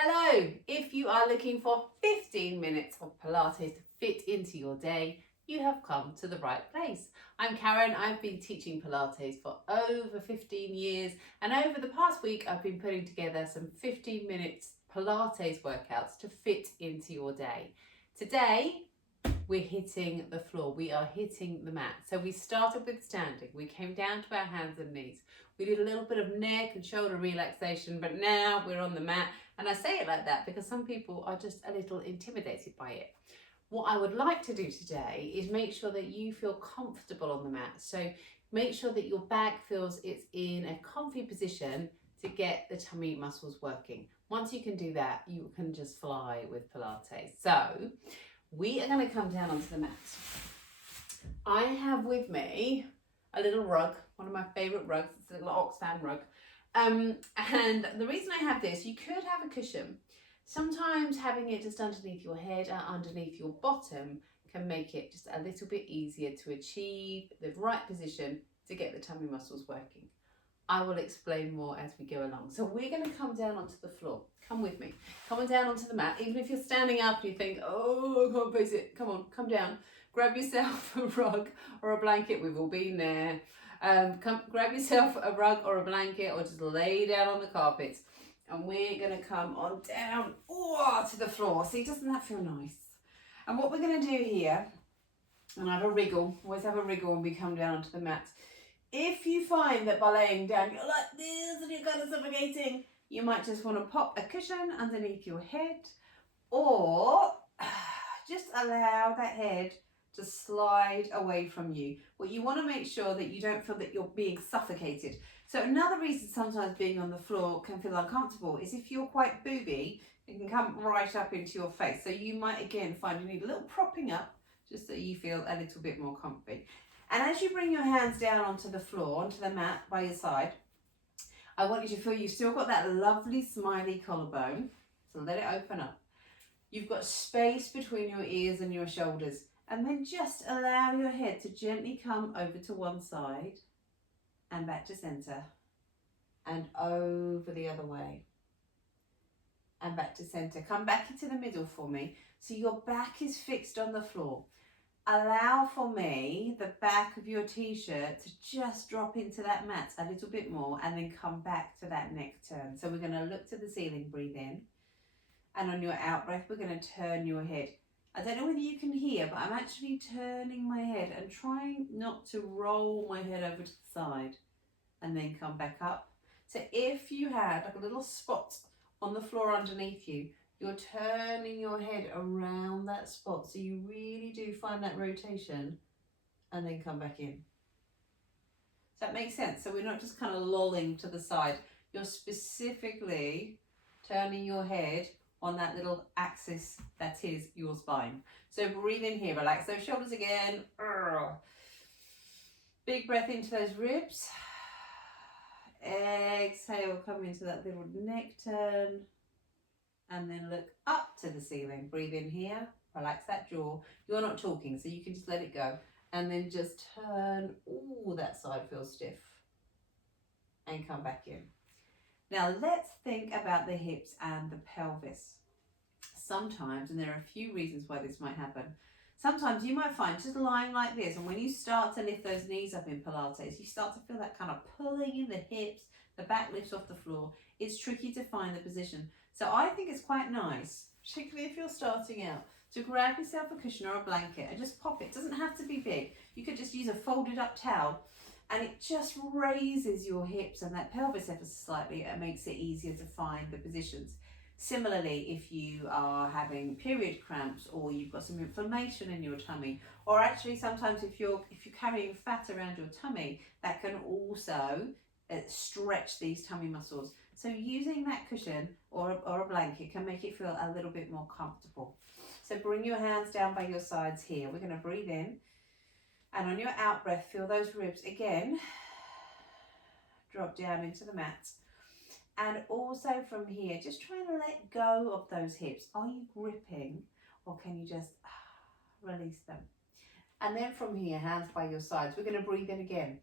Hello! If you are looking for 15 minutes of Pilates to fit into your day, you have come to the right place. I'm Karen. I've been teaching Pilates for over 15 years, and over the past week I've been putting together some 15 minutes Pilates workouts to fit into your day. Today we're hitting the floor, we are hitting the mat. So we started with standing, we came down to our hands and knees. We did a little bit of neck and shoulder relaxation, but now we're on the mat. And I say it like that because some people are just a little intimidated by it. What I would like to do today is make sure that you feel comfortable on the mat. So make sure that your back feels it's in a comfy position to get the tummy muscles working. Once you can do that, you can just fly with Pilates. So we are going to come down onto the mat. I have with me a little rug, one of my favourite rugs. It's a little Oxfam rug. And the reason I have this, you could have a cushion. Sometimes having it just underneath your head or underneath your bottom can make it just a little bit easier to achieve the right position to get the tummy muscles working. I will explain more as we go along. So we're going to come down onto the floor. Come with me. Come on down onto the mat. Even if you're standing up and you think, oh, I can't face it. Come on, come down. Grab yourself a rug or a blanket. We've all been there. Grab yourself a rug or a blanket or just lay down on the carpet. And we're going to come on down to the floor. See, doesn't that feel nice? And what we're going to do here, and I have a wriggle. Always have a wriggle when we come down onto the mat. If you find that by laying down you're like this and you're kind of suffocating, you might just want to pop a cushion underneath your head, or just allow that head to slide away from you. What you want to make sure that you don't feel that you're being suffocated. So another reason sometimes being on the floor can feel uncomfortable is if you're quite booby, it can come right up into your face. So you might again find you need a little propping up just so you feel a little bit more comfy. And as you bring your hands down onto the floor, onto the mat by your side, I want you to feel you've still got that lovely smiley collarbone. So let it open up. You've got space between your ears and your shoulders. And then just allow your head to gently come over to one side and back to center. And over the other way. And back to center. Come back into the middle for me. So your back is fixed on the floor. Allow for me the back of your t-shirt to just drop into that mat a little bit more and then come back to that neck turn. So we're going to look to the ceiling, breathe in. And on your out breath, we're going to turn your head. I don't know whether you can hear, but I'm actually turning my head and trying not to roll my head over to the side and then come back up. So if you had like a little spot on the floor underneath you, you're turning your head around that spot. So you really do find that rotation and then come back in. Does that make sense? So we're not just kind of lolling to the side. You're specifically turning your head on that little axis that is your spine. So breathe in here, relax those shoulders again. Big breath into those ribs. Exhale, come into that little neck turn. And then look up to the ceiling. Breathe in here, relax that jaw. You're not talking, so you can just let it go. And then just turn, that side feels stiff. And come back in. Now let's think about the hips and the pelvis. Sometimes, and there are a few reasons why this might happen, sometimes you might find just lying like this, and when you start to lift those knees up in Pilates, you start to feel that kind of pulling in the hips, the back lifts off the floor. It's tricky to find the position. So I think it's quite nice, particularly if you're starting out, to grab yourself a cushion or a blanket and just pop it. It doesn't have to be big. You could just use a folded up towel, and it just raises your hips and that pelvis ever so slightly. It makes it easier to find the positions. Similarly, if you are having period cramps or you've got some inflammation in your tummy, or actually sometimes if you're carrying fat around your tummy, that can also stretch these tummy muscles. So using that cushion or a blanket can make it feel a little bit more comfortable. So bring your hands down by your sides here. We're going to breathe in. And on your out breath, feel those ribs again. Drop down into the mat. And also from here, just try and let go of those hips. Are you gripping, or can you just release them? And then from here, hands by your sides, we're going to breathe in again.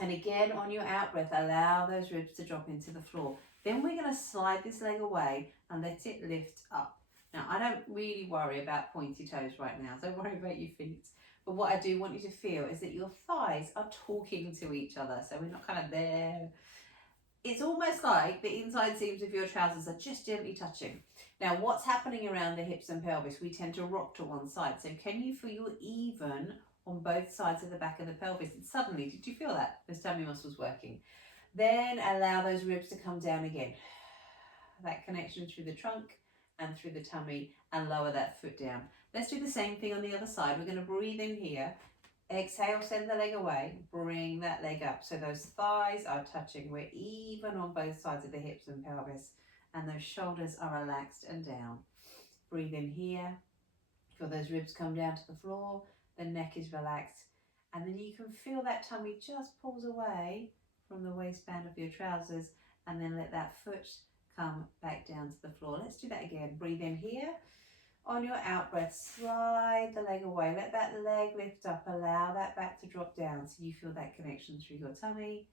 And again, on your out breath, allow those ribs to drop into the floor. Then we're going to slide this leg away and let it lift up. Now, I don't really worry about pointy toes right now. Don't worry about your feet. But what I do want you to feel is that your thighs are talking to each other. So we're not kind of there. It's almost like the inside seams of your trousers are just gently touching. Now, what's happening around the hips and pelvis? We tend to rock to one side. So can you feel you're even on both sides of the back of the pelvis? And suddenly, did you feel that? Those tummy muscles working. Then allow those ribs to come down again. That connection through the trunk and through the tummy, and lower that foot down. Let's do the same thing on the other side. We're going to breathe in here. Exhale, send the leg away. Bring that leg up. So those thighs are touching. We're even on both sides of the hips and pelvis. And those shoulders are relaxed and down. Breathe in here. Feel those ribs come down to the floor. The neck is relaxed. And then you can feel that tummy just pulls away from the waistband of your trousers. And then let that foot come back down to the floor. Let's do that again. Breathe in here. On your out breath, slide the leg away. Let that leg lift up. Allow that back to drop down so you feel that connection through your tummy,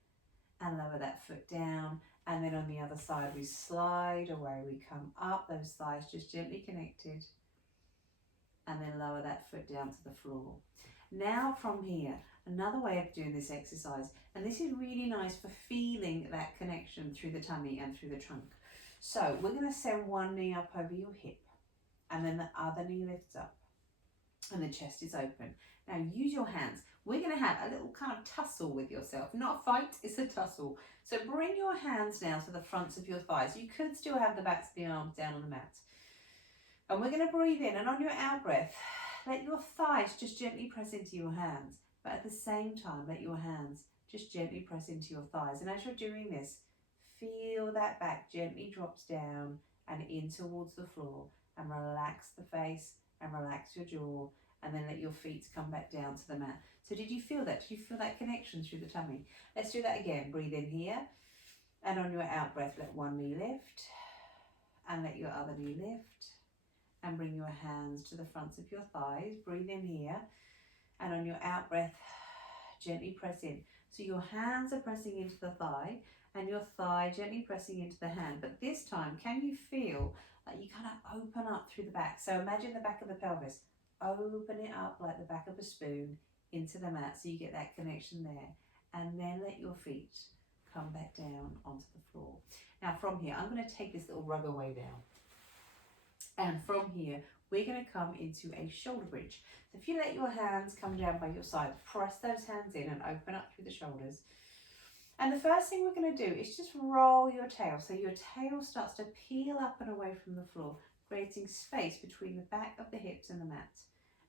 and lower that foot down. And then on the other side, we slide away. We come up, those thighs just gently connected, and then lower that foot down to the floor. Now from here, another way of doing this exercise, and this is really nice for feeling that connection through the tummy and through the trunk. So we're going to send one knee up over your hip, and then the other knee lifts up, and the chest is open. Now use your hands. We're going to have a little kind of tussle with yourself. Not a fight, it's a tussle. So bring your hands now to the fronts of your thighs. You could still have the backs of the arms down on the mat. And we're going to breathe in, and on your out breath, let your thighs just gently press into your hands. But at the same time, let your hands just gently press into your thighs. And as you're doing this, feel that back gently drops down and in towards the floor, and relax the face and relax your jaw, and then let your feet come back down to the mat. So did you feel that? Did you feel that connection through the tummy? Let's do that again. Breathe in here, and on your out breath, let one knee lift and let your other knee lift, and bring your hands to the fronts of your thighs. Breathe in here, and on your out breath, gently press in. So your hands are pressing into the thigh, and your thigh gently pressing into the hand. But this time, can you feel like you kind of open up through the back? So imagine the back of the pelvis. Open it up like the back of a spoon into the mat so you get that connection there. And then let your feet come back down onto the floor. Now from here, I'm going to take this little rug away down. And from here, we're going to come into a shoulder bridge. So if you let your hands come down by your side, press those hands in and open up through the shoulders. And the first thing we're going to do is just roll your tail. So your tail starts to peel up and away from the floor, creating space between the back of the hips and the mat.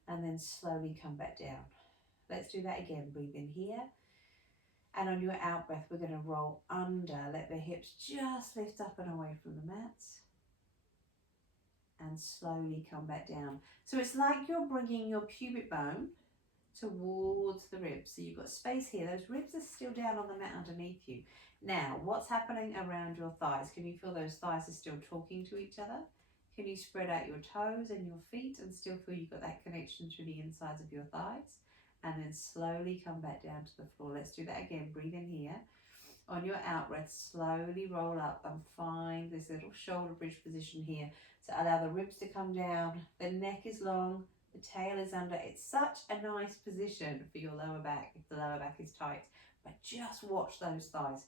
And then slowly come back down. Let's do that again. Breathe in here. And on your out breath, we're going to roll under. Let the hips just lift up and away from the mat. And slowly come back down. So it's like you're bringing your pubic bone towards the ribs. So you've got space here. Those ribs are still down on the mat underneath you. Now, what's happening around your thighs? Can you feel those thighs are still talking to each other? Can you spread out your toes and your feet and still feel you've got that connection through the insides of your thighs? And then slowly come back down to the floor. Let's do that again. Breathe in here. On your out breath, slowly roll up and find this little shoulder bridge position here. So allow the ribs to come down. The neck is long. The tail is under. It's such a nice position for your lower back if the lower back is tight. But just watch those thighs.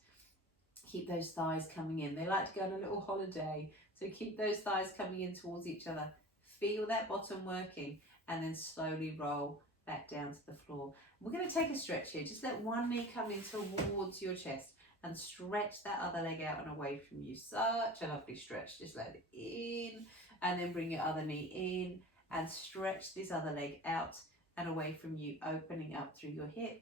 Keep those thighs coming in. They like to go on a little holiday. So keep those thighs coming in towards each other. Feel that bottom working, and then slowly roll back down to the floor. We're going to take a stretch here. Just let one knee come in towards your chest and stretch that other leg out and away from you. Such a lovely stretch. Just let it in, and then bring your other knee in and stretch this other leg out and away from you, opening up through your hip.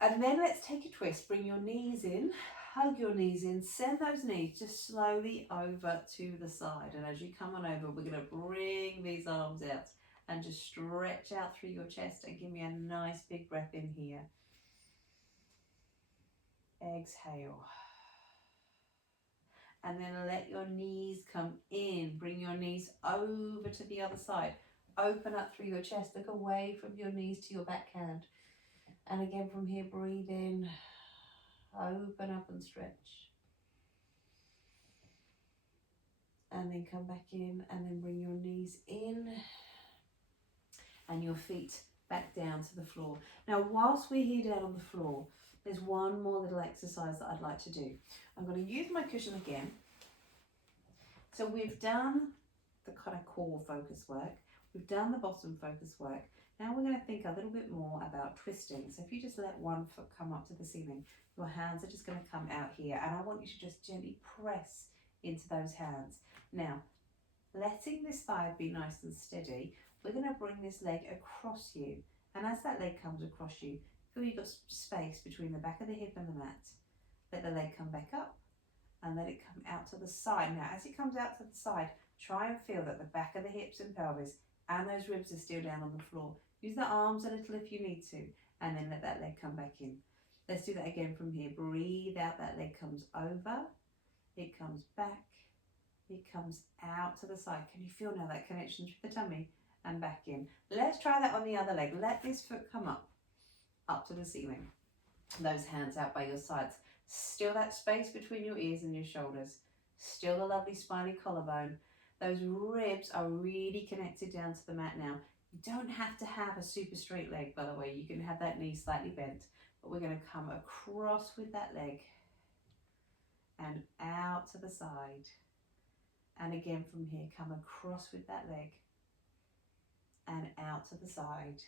And then let's take a twist. Bring your knees in, hug your knees in, send those knees just slowly over to the side. And as you come on over, we're going to bring these arms out and just stretch out through your chest, and give me a nice big breath in here. Exhale. And then let your knees come in. Bring your knees over to the other side. Open up through your chest. Look away from your knees to your backhand. And again from here, breathe in. Open up and stretch. and then come back in, and then bring your knees in and your feet back down to the floor. Now, whilst we're here down on the floor, there's one more little exercise that I'd like to do. I'm going to use my cushion again. So we've done the kind of core focus work. We've done the bottom focus work. Now we're going to think a little bit more about twisting. So if you just let one foot come up to the ceiling, your hands are just going to come out here. And I want you to just gently press into those hands. Now, letting this thigh be nice and steady, we're going to bring this leg across you. And as that leg comes across you, feel you've got space between the back of the hip and the mat. Let the leg come back up and let it come out to the side. Now, as it comes out to the side, try and feel that the back of the hips and pelvis and those ribs are still down on the floor. Use the arms a little if you need to, and then let that leg come back in. Let's do that again from here. Breathe out, that leg comes over, it comes back, it comes out to the side. Can you feel now that connection through the tummy and back in? Let's try that on the other leg. Let this foot come up to the ceiling. Those hands out by your sides. Still that space between your ears and your shoulders. Still a lovely spiny collarbone. Those ribs are really connected down to the mat now. You don't have to have a super straight leg, by the way. You can have that knee slightly bent, but we're going to come across with that leg and out to the side. And again from here, come across with that leg and out to the side.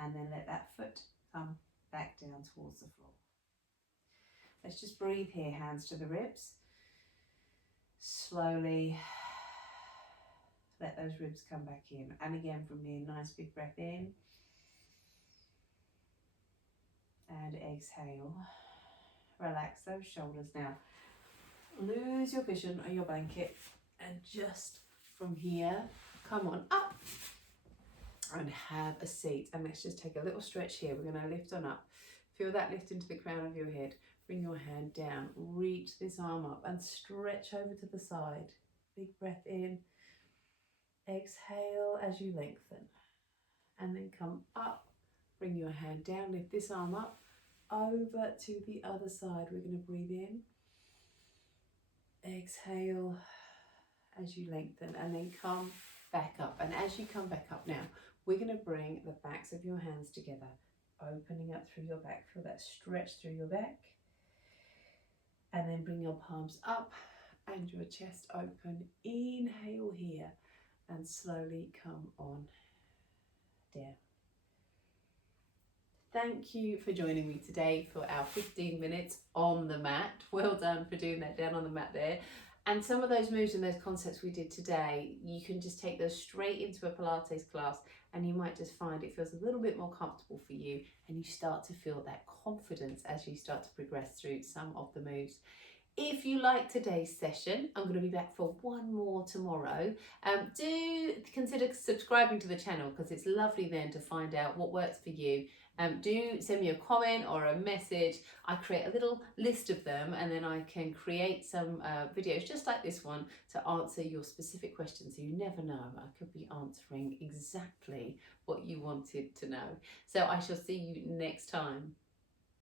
And then let that foot come back down towards the floor. Let's just breathe here, hands to the ribs. Slowly let those ribs come back in. And again from here, nice big breath in. And exhale. Relax those shoulders now. Lose your cushion or your blanket. And just from here, come on up and have a seat. And let's just take a little stretch here. We're going to lift on up. Feel that lift into the crown of your head. Bring your hand down, reach this arm up and stretch over to the side. Big breath in. Exhale as you lengthen. And then come up, bring your hand down, lift this arm up, over to the other side. We're going to breathe in. Exhale as you lengthen and then come back up. And as you come back up now, we're going to bring the backs of your hands together, opening up through your back. Feel that stretch through your back. And then bring your palms up and your chest open. Inhale here and slowly come on down. Thank you for joining me today for our 15 minutes on the mat. Well done for doing that down on the mat there. And some of those moves and those concepts we did today, you can just take those straight into a Pilates class and you might just find it feels a little bit more comfortable for you and you start to feel that confidence as you start to progress through some of the moves. If you like today's session, I'm going to be back for one more tomorrow. Do consider subscribing to the channel because it's lovely then to find out what works for you. Do send me a comment or a message. I create a little list of them and then I can create some videos just like this one to answer your specific questions. You never know, I could be answering exactly what you wanted to know. So I shall see you next time.